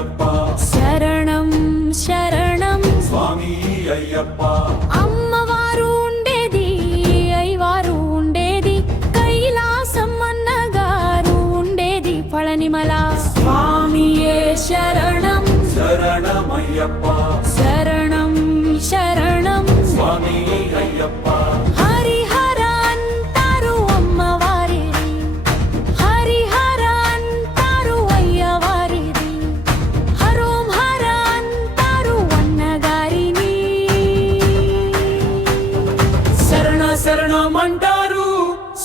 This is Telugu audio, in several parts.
అయ్యప్ప శరణం శరణం స్వామి అయ్యప్ప అమ్మవారు ఉండేది అయ్యవారు ఉండేది కైలాసం అన్నగారు ఉండేది పళనిమల స్వామియే శరణం శరణమయ్యప్ప శరణం శరణం స్వామి అయ్యప్ప హరిహర అంటారు అమ్మవారిది హరిహర అంటారు అయ్యవారిది హరోం హర అంటారు అన్నగారిని శరణ శరణమంటారు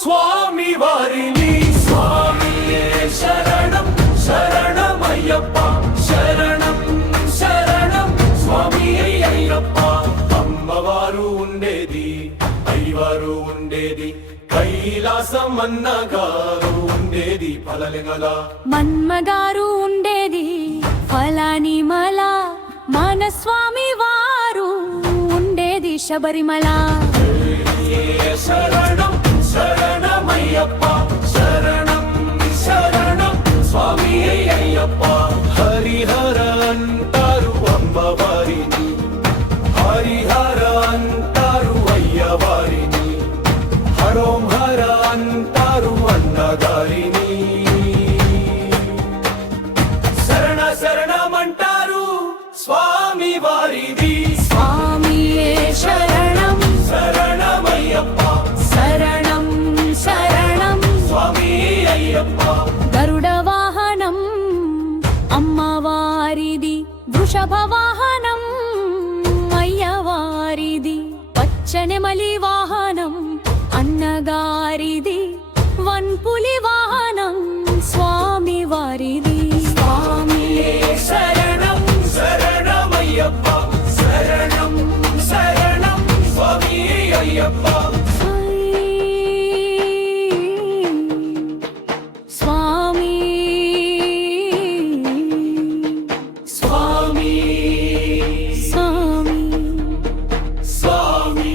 స్వామి వారిని స్వామియే శరణం శరణమయ్యప్ప శరణం శరణం స్వామి అయ్యప్ప అమ్మవారు ఉండేది అయ్యవారు ఉండేది కైలాసం అన్నగారు ఉండేది పళనిమల మన్మగారు ఉండేది ఫలానిమల మన స్వామి వారు ఉండేది శబరిమల శరణం శరణమయ్యప్ప శరణం శరణం స్వామి అయ్యప్ప హరిహర అంటారు అమ్మవారిని హరిహర అంటారు అయ్యవారిని హరోం హర అంటారు అన్నగారిని శరణ శరణమంటారు స్వామి వారిది స్వామియే శరణం శరణమయ్యప్ప శరణం శరణం స్వామి అయ్యప్ప గరుడ వాహనం అమ్మవారిది వృషభ వాహనం అయ్యవారిది పచ్చనెమలి వాహనం అన్నగారిది వన్పులి వాహనం స్వామి వారిది స్వామియే శరణం శరణమయ్యప్ప శరణం శరణం స్వామి అయ్యప్ప స్వామి స్వామి స్వామి స్వామి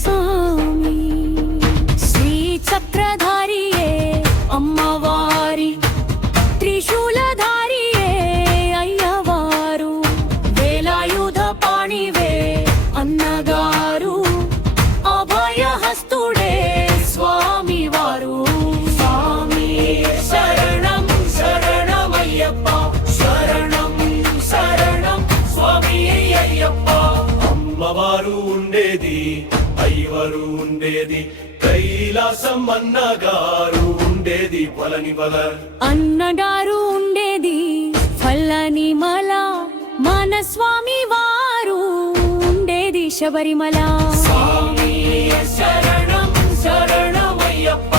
స్వామి శ్రీ చక్రధారియే అమ్మవారి త్రిశూలధారియే అయ్యవారు వేలాయుధ పాణివే అన్నగారు అభయహస్తుడే స్వామి వారు స్వామి శరణం శరణమయ్యప్ప శరణం శరణం స్వామి అయ్యప్ప అమ్మవారు ఉండేది అయ్యవారు ఉండేది కైలాసం అన్నగారు ఉండేది పళనిమల అన్నగారు ఉండేది ఫల్లనిమల మన స్వామి వారు ఉండేది శబరిమల స్వామి శరణం శరణమయ్యప్ప